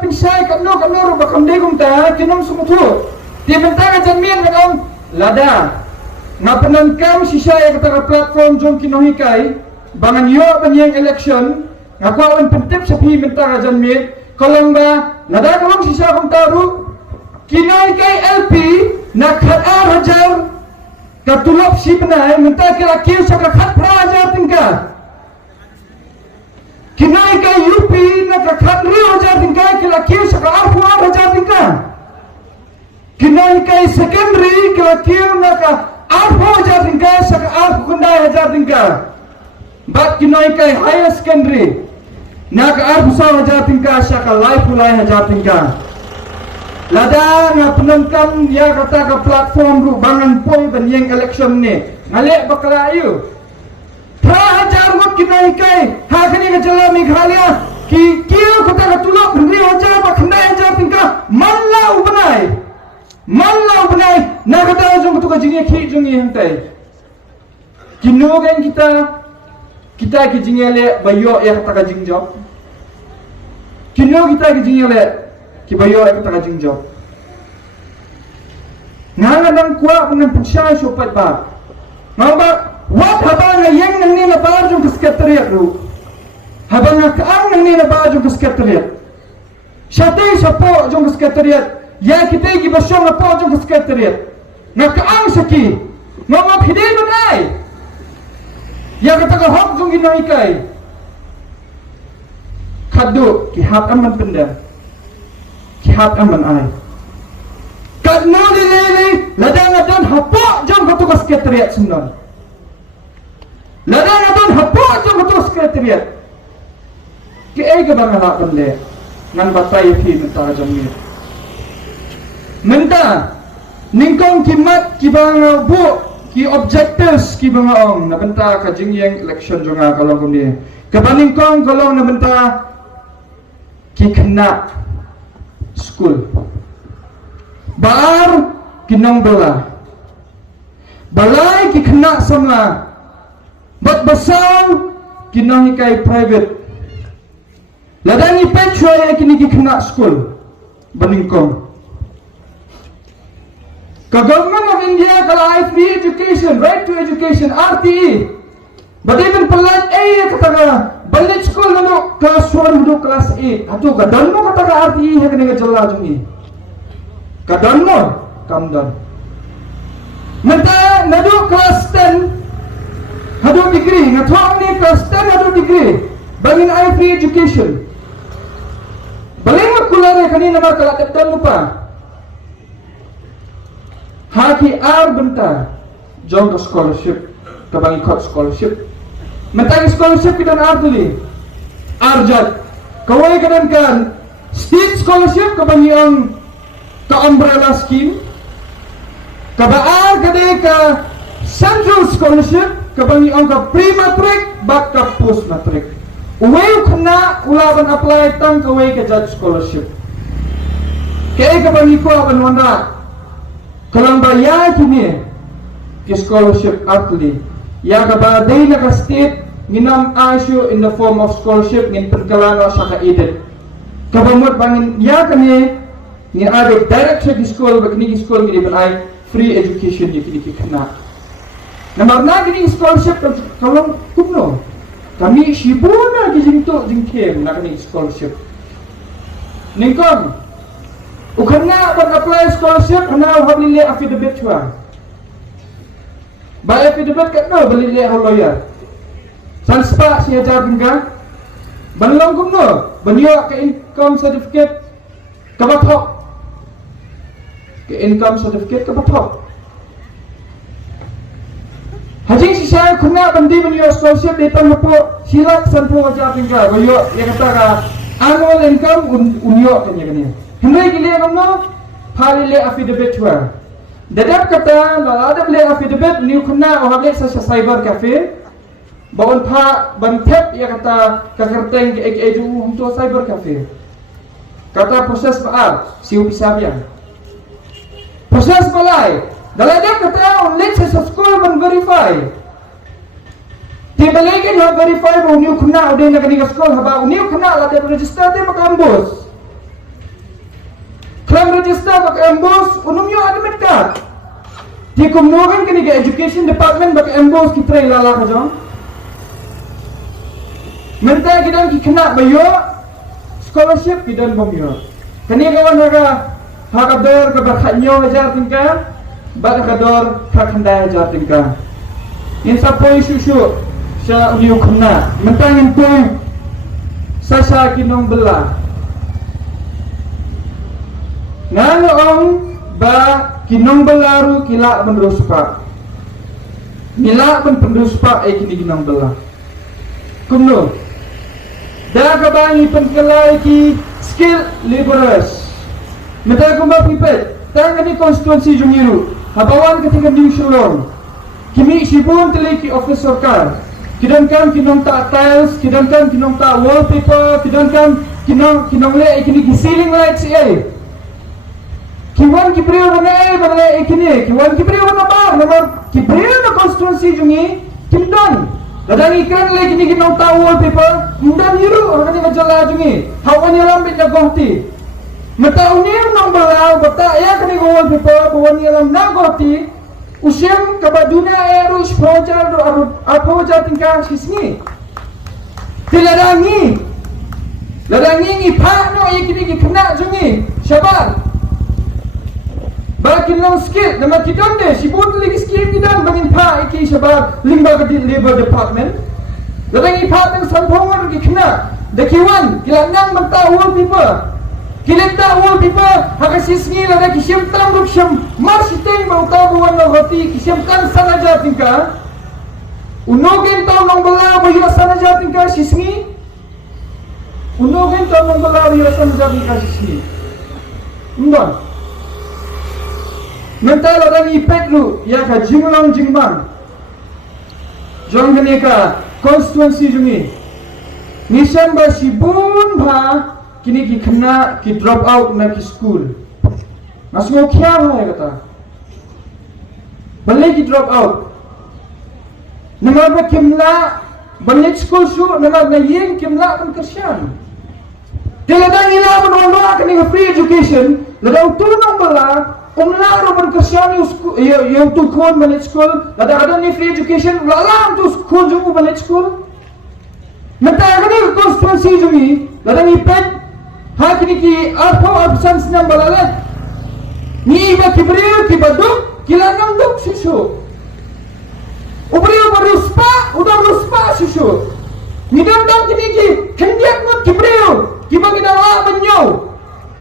Pisai kanu bakam degum ta kinong sumutu ti bentang janmian ngong lada ngapanan kam sisay kata platform jong kinohi kai bangan yo banyang election ngakawan pentip sapi bentang janmian kolong ba lada kolong sisa kong taru kinohi kai LP nak khat hajar katulop sipnai mentang kira kiu sakra khat prajar tingka Kinai kai UP na kakhat 3,000 tingkai kila kiu saka 4,000 tingkai. Kinai kai secondary kila kiu na ka 8,000 tingkai saka 8,000 tingkai. Bat kinai kai higher secondary na ka 8,000 tingkai saka 9,000 tingkai. Lada nga penonton ya kata ke platform ru bangan poi dan yang election ni ngalek bakalayu. Prahajar mut kinai kai hakani ke jala Meghalaya ki kiu kata ka tulok 3,000 8,000 tingka mallau benai na kata jong tu ka jinge ki jongi hantai kinu kan kita ki jingele bayo ya kata ka jingjo kinu kita ki jingele ki bayo ya kata ka jingjo nganga nang kuat dengan pensya sopat ba ngamba Wat habang yang nang nila bajong ke sekretariat ru. Habang ang nang nila bajong ke sekretariat. Syatay sa po jong ke sekretariat. Ya kita gi basyong na po jong ke sekretariat. Nakaang saki. Ngomong hidil manay. Ya kata ka hok jong ginoi kai. Kadu ki hap aman penda. Ki hap aman ay. Kadno dilili ladang hapo jong ke sekretariat sunan. Lada naton hapo jong betul sekretariat. Ki ay ka bang halapan le ngan batay fi menta jami. Menta ningkong kimat ki bang bu ki objectives ki bang ong na benta ka jingyeng election jonga kalong ni. Kabaningkong kalong na benta ki kena school. Bar kinong bela. Balai ki kena sama Bat basal kinang ikai private. Ladang ipet choy kini kena school baningkong. Ka government of India kala free education, right to education, RTE. But even pelat kata balik school nado kelas 1 nado kelas 8. Atu kadan mo kata RTE kini jalla jungi. Kadan mo kamdan. Menta nado kelas 10 Hadu degree, ngatuang ni kelas 10 hadu degree. Bangin ay free education. Baling magkulare kanina makalatap dan lupa. Haki ar benta jong ke scholarship, kabangi kot scholarship. Mentang scholarship kita ar tuli. Arjat. Kawai kadan kan state scholarship kabangi ang ka umbrella scheme. Kabaar kadai ka central scholarship kabangi angka pre-matric bak ka post-matric. Uway kena ulaban apply tang kaway ka judge scholarship. Kaya kabangi ko aban wanda kalang baya kini ki scholarship atli. Ya kabaday na ka state nginam asyo in the form of scholarship ngin pagkalano sa ka-edit. Kabamot bangin ya kani ni ada direct sa school bakni school ngin ay free education ni kini kena. Namar na gini scholarship kalong kumno. Kami sibuna gijinto jingkem na kani scholarship. Ningkong ukan nga ban apply scholarship hanaw hablile affidavit chwa. Ba affidavit kat no balile ho lawyer. Sanspa siya jabin ka. Banlong kumno banyo ka income certificate kabathok. Ka income certificate kabathok. Hajing si saya kuna bandi banyo scholarship depan hapo silak sanpo aja pingka bayo ya kata ka annual income unyo kanya kanya hindai gile kamno phalile affidavit chwa dadap kata ladap le affidavit ni kuna ohable sa cyber cafe Bawon pa bantep ya kata kakerteng ke eju untuk cyber cafe. Kata proses baar siu pisabian. Proses balai. Dalaga kata onlet sa school ban verify. Tiba lagi nak verify bahawa uniu kena udah nak kena sekolah, bahawa uniu kena lah dia register dia pakai ambos. Klaim register pakai ambos, unumnya admit card. Dia kemudian kena ke education department pakai ambos kita lala kajong. Mentah kita kena bayo scholarship kita bayo. Kini kawan hakador keberkatnya ajar tingkah, hakador kakandai ajar tingkah. Insa poi susu sa uniu kena. Mentah yang sasa kinong belah. Ngaloong ba kinong belaru kila menruspa. Nila penruspa ay kini kinong belah. Kumno. Dah kabangi penkelai ki skill laborers. Mata kumba pipet. Tang ni konstituensi jungiru. Habawan ketika di Shulong. Kimi sibun teleki office sarkar. Kidangkan kinong tak tiles, kidangkan kinong tak wallpaper, kidangkan kinong le ikini ceiling lights ay. Kiwan kipriyo mana ikini, kiwan kipriyo mana bar, nama kipriyo na konstituensi jungi kimdan. Kadang ikan lagi ni kinong tak wallpaper, mdan hiru orang ni ngajala jungi. Hawan yalam bit jagohti. Mata unim nong belau, bata ya kani wallpaper, bawan yalam nagohti. Usiam kabaduna erus projar do aproja tingkang sisni. Tiladangi ni no ikini kena jungi. Syabar. Bakin long skill, nama kita deh. Sibut lagi skill kita bangin pa iki syabar limba ke labor department. Ladang ipa teng sanpongan lagi kena. Dekiwan kilanang mentah wallpaper. Kilenta wallpaper haka sisni lada kisyam tam ruksyam marsiteng bau tahu wan roti kisyam kan sanaja tingka. Unogin tau nong bela bayu sanaja tingka sisni. Unogin tau nong bela bayu sanaja tingka sisni. Mbak. Mentala ladang ipet lu ya ka jinglong jingbang. Jong kene ka konstituensi jungi. Nisan ba sibun ba kini ki kena ki drop out na ki school. Masuk kya hai kata. Balik ki drop out. Nama ba kimla balik school su nama na yen kimla kan Kristian. Tiada ila menolak kini free education, ladang tunong bala umlaro ban Kristian yung tukon balik school, ladang ni free education, lalang tu school jungu balik school. Mentah kini konstituensi jungi, ladang ipet hak ni ki arpo absence nang balalet. Ni iba kibriyo kibaduk kilanang duk susu. Ubriyo baruspa, udah ruspa susu. Ni dam kini ki